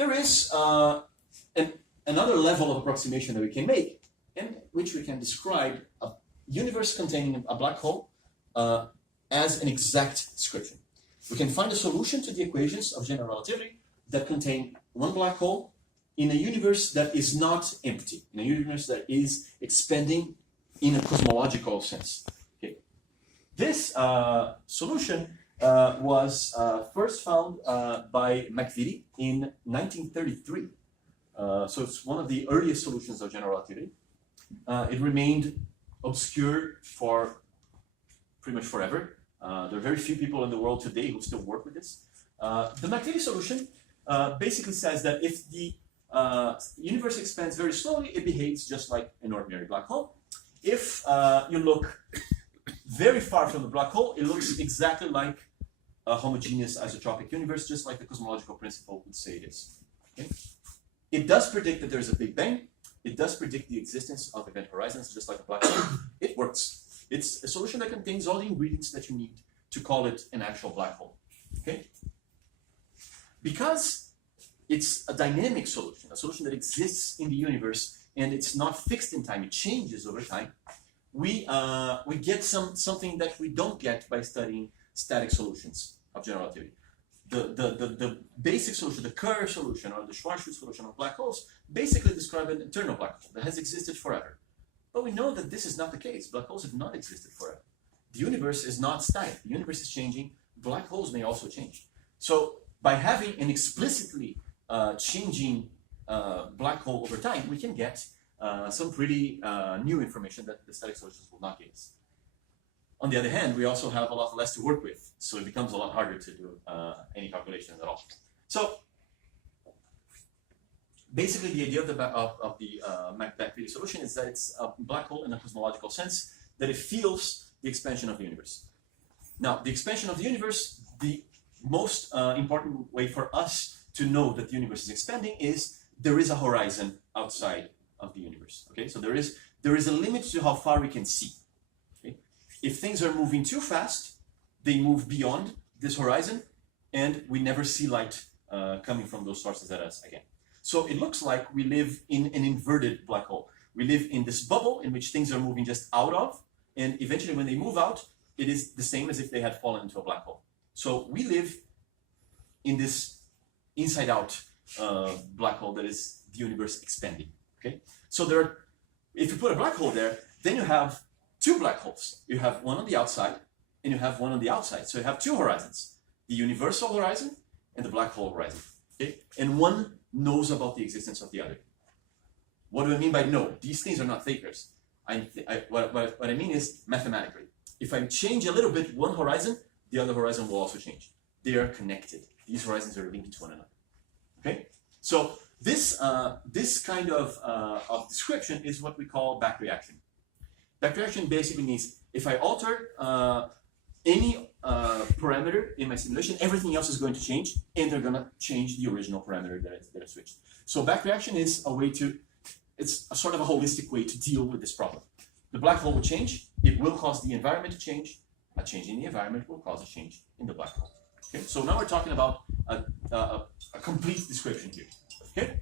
there is another level of approximation that we can make, in which we can describe a universe containing a black hole as an exact description. We can find a solution to the equations of general relativity that contain one black hole in a universe that is not empty, in a universe that is expanding in a cosmological sense. Okay. This solution was first found by McVittie in 1933. So it's one of the earliest solutions of general relativity. It remained obscure for pretty much forever. There are very few people in the world today who still work with this. The McVittie solution basically says that if the universe expands very slowly, it behaves just like an ordinary black hole. If you look very far from the black hole, it looks exactly like a homogeneous isotropic universe, just like the cosmological principle would say it is. Okay? It does predict that there's a Big Bang. It does predict the existence of event horizons, just like a black hole. It works. It's a solution that contains all the ingredients that you need to call it an actual black hole. Okay? Because it's a dynamic solution, a solution that exists in the universe, and it's not fixed in time, it changes over time, we get something that we don't get by studying static solutions of general relativity. The basic solution, the Kerr solution, or the Schwarzschild solution of black holes, basically describe an eternal black hole that has existed forever. But we know that this is not the case. Black holes have not existed forever. The universe is not static. The universe is changing. Black holes may also change. So by having an explicitly changing black hole over time, we can get some pretty new information that the static solutions will not give us. On the other hand, we also have a lot less to work with, so it becomes a lot harder to do any calculations at all. So basically, the idea of the McVittie solution is that it's a black hole in a cosmological sense, that it feels the expansion of the universe. Now, the expansion of the universe, the most important way for us to know that the universe is expanding is there is a horizon outside of the universe. Okay, so there is a limit to how far we can see. Okay? If things are moving too fast, they move beyond this horizon, and we never see light coming from those sources at us again. So it looks like we live in an inverted black hole. We live in this bubble in which things are moving just out of, and eventually when they move out, it is the same as if they had fallen into a black hole. So we live in this inside-out black hole that is the universe expanding. Okay, so if you put a black hole there, then you have two black holes. You have one on the outside, and you have one on the outside. So you have two horizons: the universal horizon and the black hole horizon. Okay, and one knows about the existence of the other. What do I mean by know? These things are not fakers. What I mean is mathematically. If I change a little bit one horizon, the other horizon will also change. They are connected. These horizons are linked to one another. Okay, so this kind of description is what we call back reaction. Back reaction basically means if I alter any parameter in my simulation, everything else is going to change, and they're going to change the original parameter that I switched. So back reaction is a way to, it's a sort of a holistic way to deal with this problem. The black hole will change, it will cause the environment to change, a change in the environment will cause a change in the black hole. Okay, so now we're talking about a complete description here. Okay.